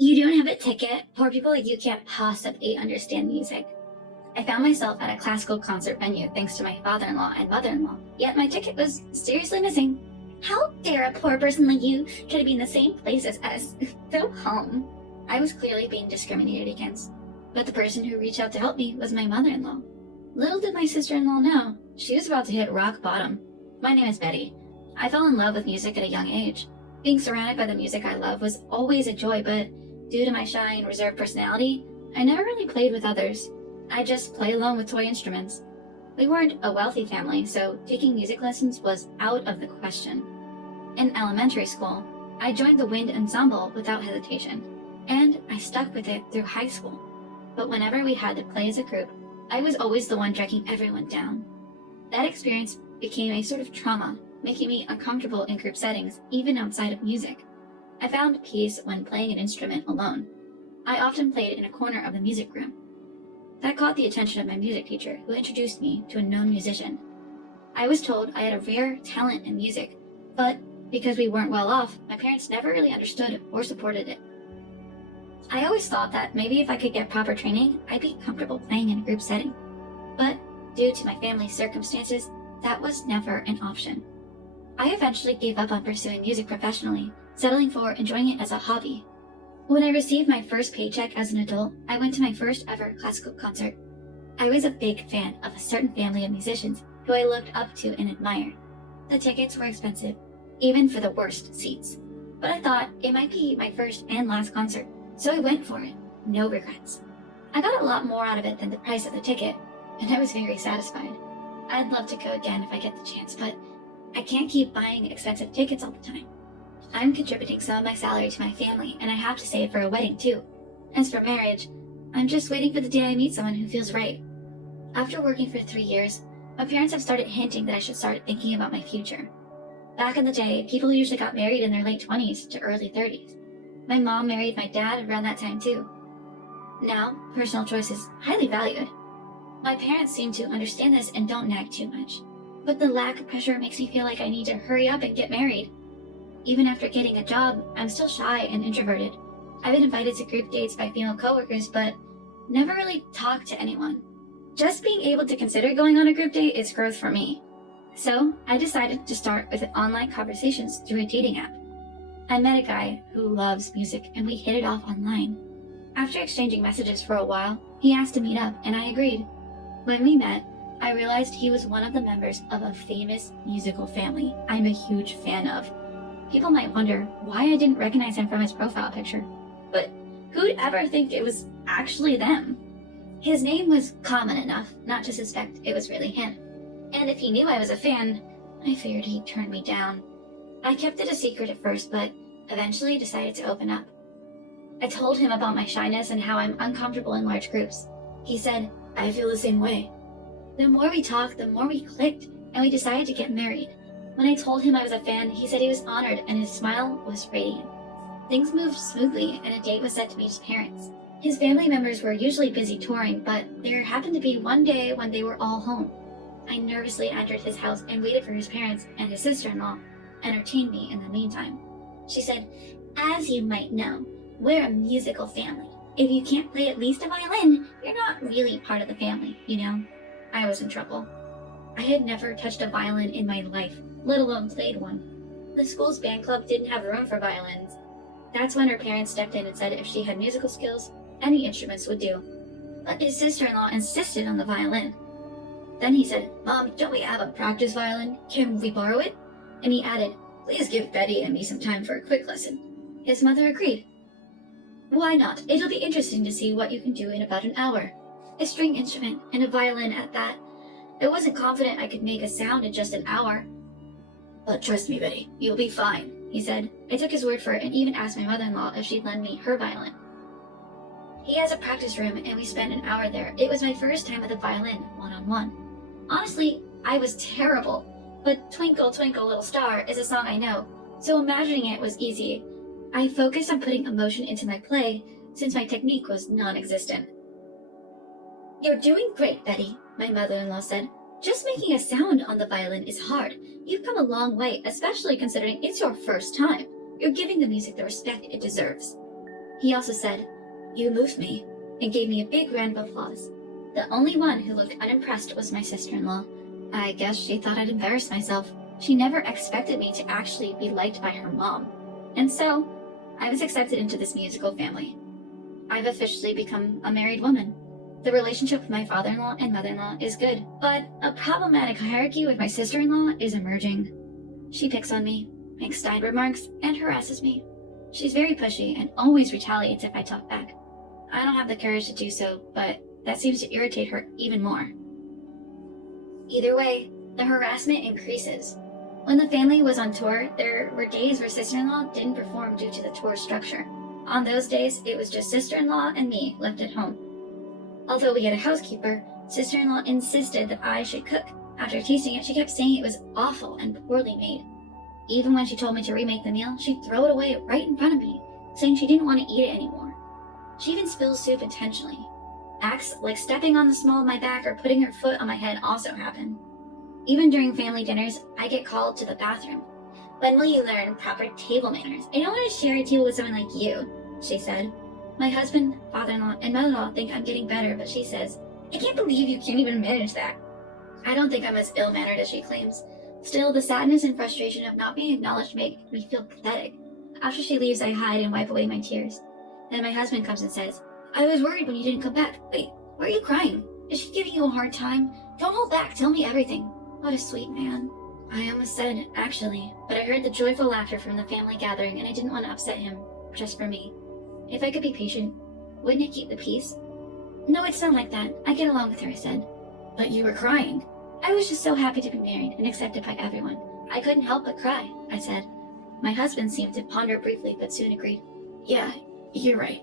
You don't have a ticket? Poor people like you can't possibly understand music. I found myself at a classical concert venue thanks to my father-in-law and mother-in-law, yet my ticket was seriously missing. How dare a poor person like you try to be in the same place as us? Go home. I was clearly being discriminated against, but the person who reached out to help me was my mother-in-law. Little did my sister-in-law know, she was about to hit rock bottom. My name is Betty. I fell in love with music at a young age. Being surrounded by the music I love was always a joy, but due to my shy and reserved personality, I never really played with others. I just play alone with toy instruments. We weren't a wealthy family, so taking music lessons was out of the question. In elementary school, I joined the wind ensemble without hesitation, and I stuck with it through high school. But whenever we had to play as a group, I was always the one dragging everyone down. That experience became a sort of trauma, making me uncomfortable in group settings, even outside of music. I found peace when playing an instrument alone. I often played in a corner of the music room. That caught the attention of my music teacher, who introduced me to a known musician. I was told I had a rare talent in music, but because we weren't well off, my parents never really understood or supported it. I always thought that maybe if I could get proper training, I'd be comfortable playing in a group setting. But due to my family's circumstances, that was never an option. I eventually gave up on pursuing music professionally, settling for enjoying it as a hobby. When I received my first paycheck as an adult, I went to my first ever classical concert. I was a big fan of a certain family of musicians who I looked up to and admired. The tickets were expensive, even for the worst seats. But I thought it might be my first and last concert, so I went for it, no regrets. I got a lot more out of it than the price of the ticket, and I was very satisfied. I'd love to go again if I get the chance, but I can't keep buying expensive tickets all the time. I'm contributing some of my salary to my family, and I have to save for a wedding too. As for marriage, I'm just waiting for the day I meet someone who feels right. After working for 3 years, my parents have started hinting that I should start thinking about my future. Back in the day, people usually got married in their late 20s to early 30s. My mom married my dad around that time too. Now, personal choice is highly valued. My parents seem to understand this and don't nag too much. But the lack of pressure makes me feel like I need to hurry up and get married. Even after getting a job, I'm still shy and introverted. I've been invited to group dates by female coworkers, but never really talked to anyone. Just being able to consider going on a group date is growth for me. So I decided to start with online conversations through a dating app. I met a guy who loves music and we hit it off online. After exchanging messages for a while, he asked to meet up and I agreed. When we met, I realized he was one of the members of a famous musical family I'm a huge fan of. People might wonder why I didn't recognize him from his profile picture, but who'd ever think it was actually them? His name was common enough not to suspect it was really him, and if he knew I was a fan, I feared he'd turn me down. I kept it a secret at first, but eventually decided to open up. I told him about my shyness and how I'm uncomfortable in large groups. He said, "I feel the same way." The more we talked, the more we clicked, and we decided to get married. When I told him I was a fan, he said he was honored and his smile was radiant. Things moved smoothly and a date was set to meet his parents. His family members were usually busy touring, but there happened to be one day when they were all home. I nervously entered his house and waited for his parents and his sister-in-law, entertained me in the meantime. She said, "As you might know, we're a musical family. If you can't play at least a violin, you're not really part of the family, you know?" I was in trouble. I had never touched a violin in my life, let alone played one. The school's band club didn't have room for violins. That's when her parents stepped in and said if she had musical skills, any instruments would do. But his sister-in-law insisted on the violin. Then he said, "Mom, don't we have a practice violin? Can we borrow it?" And he added, "Please give Betty and me some time for a quick lesson." His mother agreed. "Why not? It'll be interesting to see what you can do in about an hour. A string instrument, and a violin at that. I wasn't confident I could make a sound in just an hour." "But trust me, Betty, you'll be fine," he said. I took his word for it and even asked my mother-in-law if she'd lend me her violin. He has a practice room and we spent an hour there. It was my first time with a violin, one-on-one. Honestly, I was terrible, but "Twinkle, Twinkle, Little Star" is a song I know, so imagining it was easy. I focused on putting emotion into my play since my technique was non-existent. "You're doing great, Betty," my mother-in-law said. "Just making a sound on the violin is hard. You've come a long way, especially considering it's your first time. You're giving the music the respect it deserves." He also said, "You moved me," and gave me a big round of applause. The only one who looked unimpressed was my sister-in-law. I guess she thought I'd embarrassed myself. She never expected me to actually be liked by her mom. And so, I was accepted into this musical family. I've officially become a married woman. The relationship with my father-in-law and mother-in-law is good, but a problematic hierarchy with my sister-in-law is emerging. She picks on me, makes snide remarks, and harasses me. She's very pushy and always retaliates if I talk back. I don't have the courage to do so, but that seems to irritate her even more. Either way, the harassment increases. When the family was on tour, there were days where sister-in-law didn't perform due to the tour structure. On those days, it was just sister-in-law and me left at home. Although we had a housekeeper, sister-in-law insisted that I should cook. After tasting it, she kept saying it was awful and poorly made. Even when she told me to remake the meal, she'd throw it away right in front of me, saying she didn't want to eat it anymore. She even spills soup intentionally. Acts like stepping on the small of my back or putting her foot on my head also happen. Even during family dinners, I get called to the bathroom. "When will you learn proper table manners? I don't want to share a table with someone like you," she said. My husband, father-in-law, and mother-in-law think I'm getting better, but she says, "I can't believe you can't even manage that." I don't think I'm as ill-mannered as she claims. Still, the sadness and frustration of not being acknowledged make me feel pathetic. After she leaves, I hide and wipe away my tears. Then my husband comes and says, "I was worried when you didn't come back. Wait, why are you crying? Is she giving you a hard time? Don't hold back, tell me everything." What a sweet man. I almost said, actually, but I heard the joyful laughter from the family gathering and I didn't want to upset him, just for me. If I could be patient, wouldn't it keep the peace? "No, it's not like that. I get along with her," I said. "But you were crying." "I was just so happy to be married and accepted by everyone. I couldn't help but cry," I said. My husband seemed to ponder briefly, but soon agreed. "Yeah, you're right."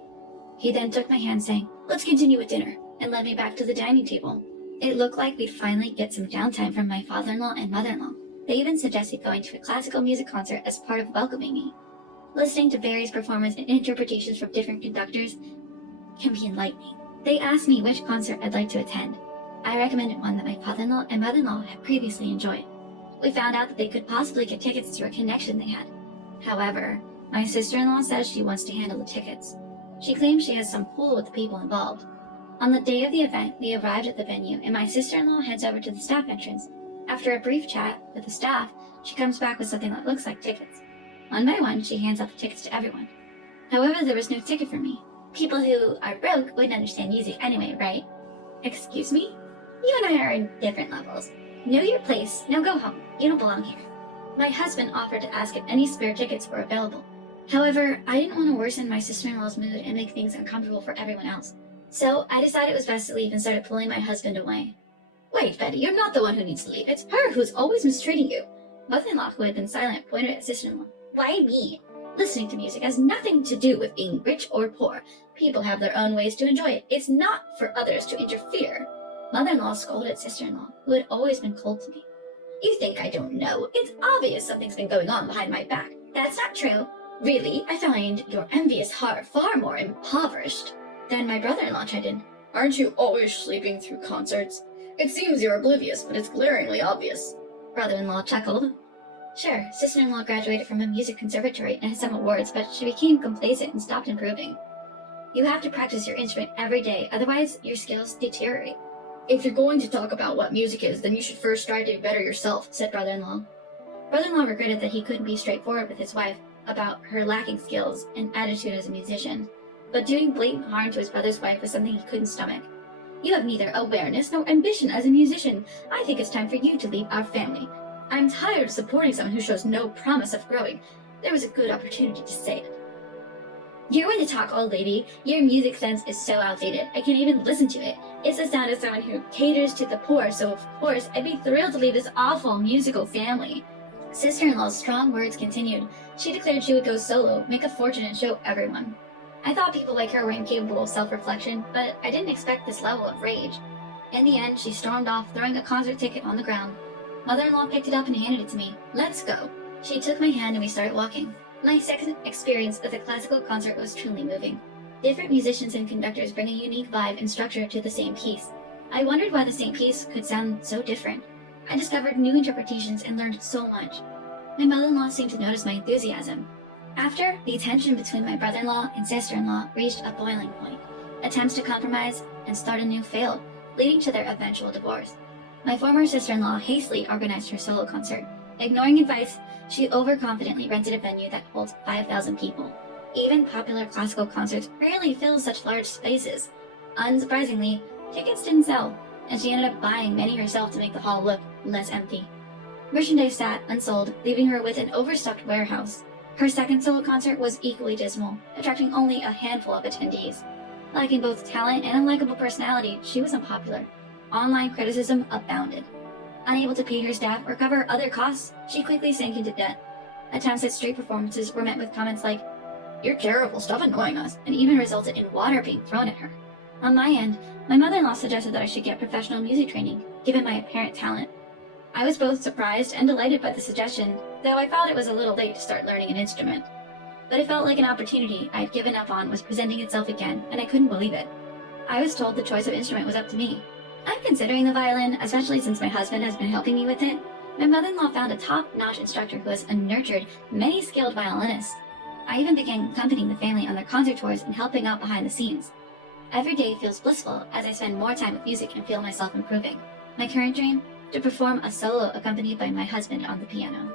He then took my hand saying, "Let's continue with dinner," and led me back to the dining table. It looked like we'd finally get some downtime from my father-in-law and mother-in-law. They even suggested going to a classical music concert as part of welcoming me. Listening to various performances and interpretations from different conductors can be enlightening. They asked me which concert I'd like to attend. I recommended one that my father-in-law and mother-in-law had previously enjoyed. We found out that they could possibly get tickets through a connection they had. However, my sister-in-law says she wants to handle the tickets. She claims she has some pull with the people involved. On the day of the event, we arrived at the venue, and my sister-in-law heads over to the staff entrance. After a brief chat with the staff, she comes back with something that looks like tickets. One by one, she hands out the tickets to everyone. However, there was no ticket for me. People who are broke wouldn't understand music anyway, right? "Excuse me? You and I are in different levels. Know your place, now go home. You don't belong here." My husband offered to ask if any spare tickets were available. However, I didn't want to worsen my sister-in-law's mood and make things uncomfortable for everyone else. So I decided it was best to leave and started pulling my husband away. "Wait, Betty, you're not the one who needs to leave. It's her who's always mistreating you." Mother-in-law, who had been silent, pointed at sister-in-law. "Why me? Listening to music has nothing to do with being rich or poor. People have their own ways to enjoy it. It's not for others to interfere." Mother-in-law scolded sister-in-law, who had always been cold to me. "You think I don't know? It's obvious something's been going on behind my back." "That's not true." "Really? I find your envious heart far more impoverished." Then my brother-in-law chimed in. "Aren't you always sleeping through concerts? It seems you're oblivious, but it's glaringly obvious." Brother-in-law chuckled. Sure, sister-in-law graduated from a music conservatory and had some awards, but she became complacent and stopped improving. "You have to practice your instrument every day, otherwise your skills deteriorate." "If you're going to talk about what music is, then you should first strive to be better yourself," said brother-in-law. Brother-in-law regretted that he couldn't be straightforward with his wife about her lacking skills and attitude as a musician, but doing blatant harm to his brother's wife was something he couldn't stomach. "You have neither awareness nor ambition as a musician. I think it's time for you to leave our family. I'm tired of supporting someone who shows no promise of growing. There was a good opportunity to say it." "You're going to talk, old lady. Your music sense is so outdated. I can't even listen to it. It's the sound of someone who caters to the poor, so of course I'd be thrilled to leave this awful musical family." Sister-in-law's strong words continued. She declared she would go solo, make a fortune, and show everyone. I thought people like her were incapable of self-reflection, but I didn't expect this level of rage. In the end, she stormed off, throwing a concert ticket on the ground. Mother-in-law picked it up and handed it to me. "Let's go." She took my hand and we started walking. My second experience with a classical concert was truly moving. Different musicians and conductors bring a unique vibe and structure to the same piece. I wondered why the same piece could sound so different. I discovered new interpretations and learned so much. My mother-in-law seemed to notice my enthusiasm. After, the tension between my brother-in-law and sister-in-law reached a boiling point. Attempts to compromise and start anew failed, leading to their eventual divorce. My former sister-in-law hastily organized her solo concert. Ignoring advice, she overconfidently rented a venue that holds 5,000 people. Even popular classical concerts rarely fill such large spaces. Unsurprisingly, tickets didn't sell, and she ended up buying many herself to make the hall look less empty. Merchandise sat unsold, leaving her with an overstocked warehouse. Her second solo concert was equally dismal, attracting only a handful of attendees. Lacking both talent and a likable personality, she was unpopular. Online criticism abounded. Unable to pay her staff or cover other costs, she quickly sank into debt. Attempts at street performances were met with comments like, "You're terrible, stop annoying us," and even resulted in water being thrown at her. On my end, my mother-in-law suggested that I should get professional music training, given my apparent talent. I was both surprised and delighted by the suggestion, though I felt it was a little late to start learning an instrument. But it felt like an opportunity I had given up on was presenting itself again, and I couldn't believe it. I was told the choice of instrument was up to me. I'm considering the violin, especially since my husband has been helping me with it. My mother-in-law found a top-notch instructor who has nurtured many skilled violinists. I even began accompanying the family on their concert tours and helping out behind the scenes. Every day feels blissful as I spend more time with music and feel myself improving. My current dream? To perform a solo accompanied by my husband on the piano.